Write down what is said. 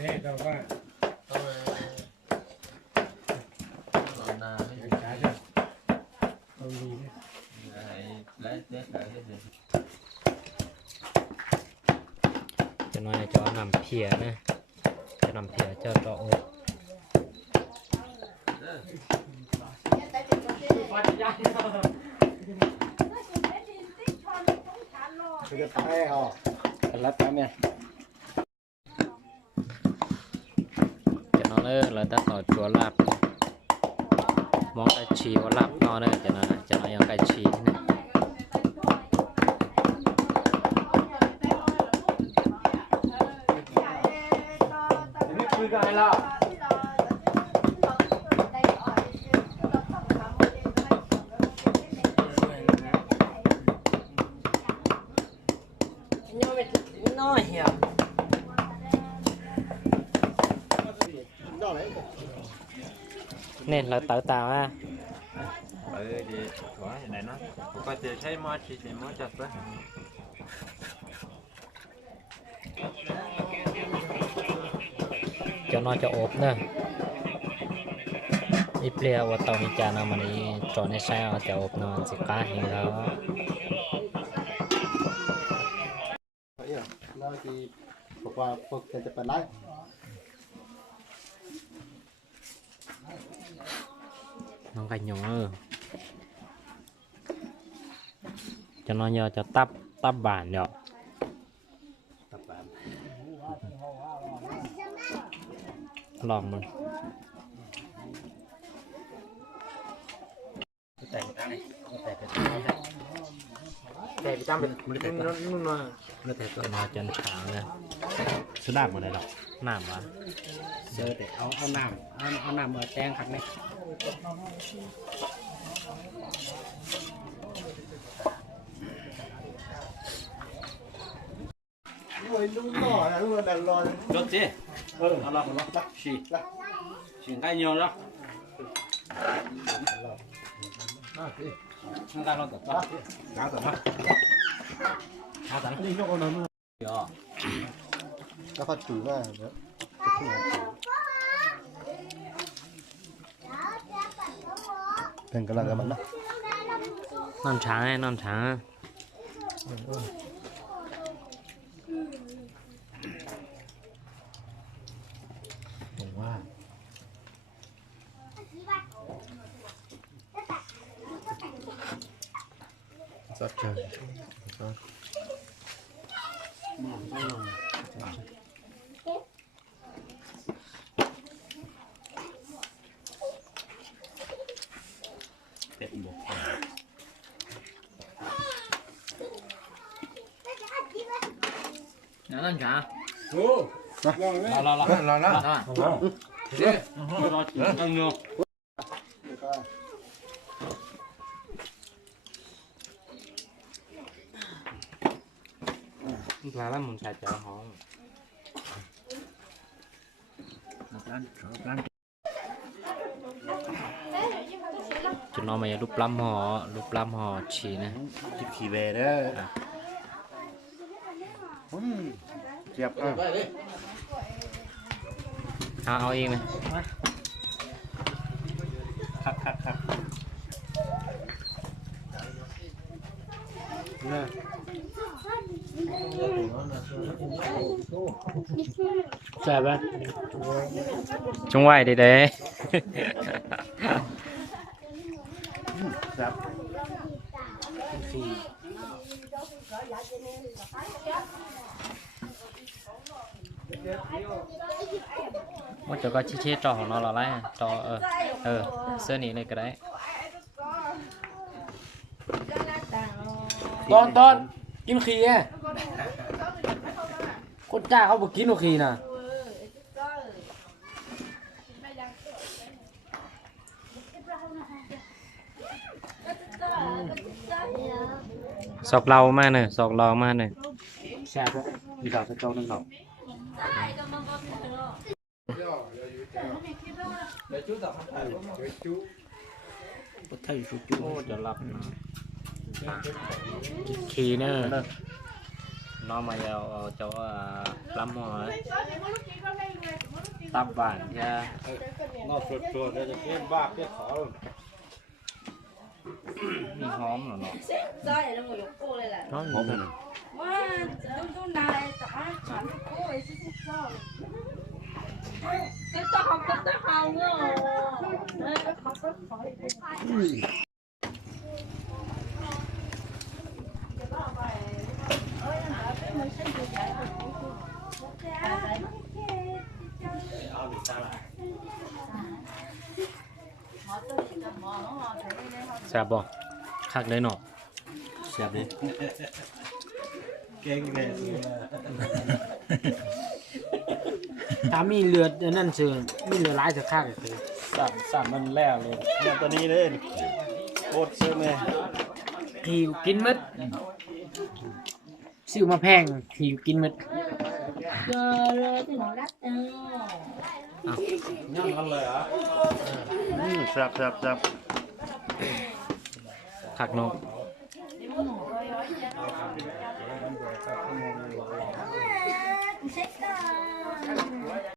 แท้เราว่าตอนนาไม่ใช่เอาดีเนี่ยและเจ๊ขายได้เลยจะน้อยจะนำเพียนะจะนำเพียเจ้าต่อโอ๊ตคือจะตายเหรอกันรัดกันเนี่ยจะน้อยเราตัดต่อจัวลาบมองไก่ชีว่าลาบนอเนอะจะน้อยยังไก่ชีนะคุยกันแล้วน้อยเหี่ยวเนี่ยเราเต่าว่าดีหัวเห็นไหนเนาะผมก็จะใช้มอสใช้มอสจัดซะจะน้อยจะอบเนอะอีเปลี่ยว่าตอนนี้จานามันนี้จอในใช้เอาจะอบนอนสิก้าเห็นแล้วแล้วที่บอกว่าพวกจะเป็นไรน้องไก่หยงจะน้อยจะตับบานเดี๋ยวลองมันแต่พี่ตั้มเป็นนุ่นๆแล้วแต่ก็มาจนขาวนะ สุดาหมดเลยหรอ น้ำวะ เจอแต่เอาน้ำมาแจ้งครับเนี่ยรวยลูกหล่อนะลูกดันรอน รถจีเอาละละฉีใกล้เยอะแล้วนั่งตาเราตัดต่อก้าวตัดนะก้าวตัดนะนี่นกเอาน้ำ เดี๋ยวแล้วก็ถือว่าเนาะเป็นกำลังกับมันนะ นอนช้างนอนช้างผมว่าสัตว์เชิงเป็ดบกนั่นจ้าโอ้รอเดี๋ยวรอจีนั่งเนาะปลาแล้วมึงใส่เจ้าห้องจุดนอนมาอย่ารูปล้ำห่อฉีนะ จิบขี่เวเด้อเจ็บเอาเองไหมครับเนี่ยใช่ปะจงไหวดีเด้ครับว่าจะก็ชี้จอของเราไล่จอเสื้อนี้เลยก็ได้ตอนกินขี้อ่ะคนจ้าเขาบอกกินโอขี้นะสอกเรามากเลยสอกเรามากเลย แซ่บแล้วมีดาวสะเจ้านั่นหรอ ไทยสุจุจะรับนะคีเนอร์ น้องมาเอาเจ้าลำหมอตับหวานใช่ นอกสดๆแล้วจะเก็บบ้าเก็บเขา มีหอมเหรอเนาะ Rồi là một dục cô này là หอม wow, đúng này chả chả cô ấy chứ sao cái tao học nữa cái học rất khỏi แซ่บบ่คักเลยเนาะ เสียบดิเก่งเลย ถ้ามีเลือดอันนั่นเชื่อมีเลือดร้ายจะฆ่ากันเลย สามมันแล้วเลยเนี่ยตัวนี้เลยโคตรซื้อไหม หิวกินมัดซื้อมาแพงหิวกินมัด rồi thì nó đắt ย่างกันเลยอ่ะ แซ่บแซ่บแซ่บ คักเนาะ xếp đó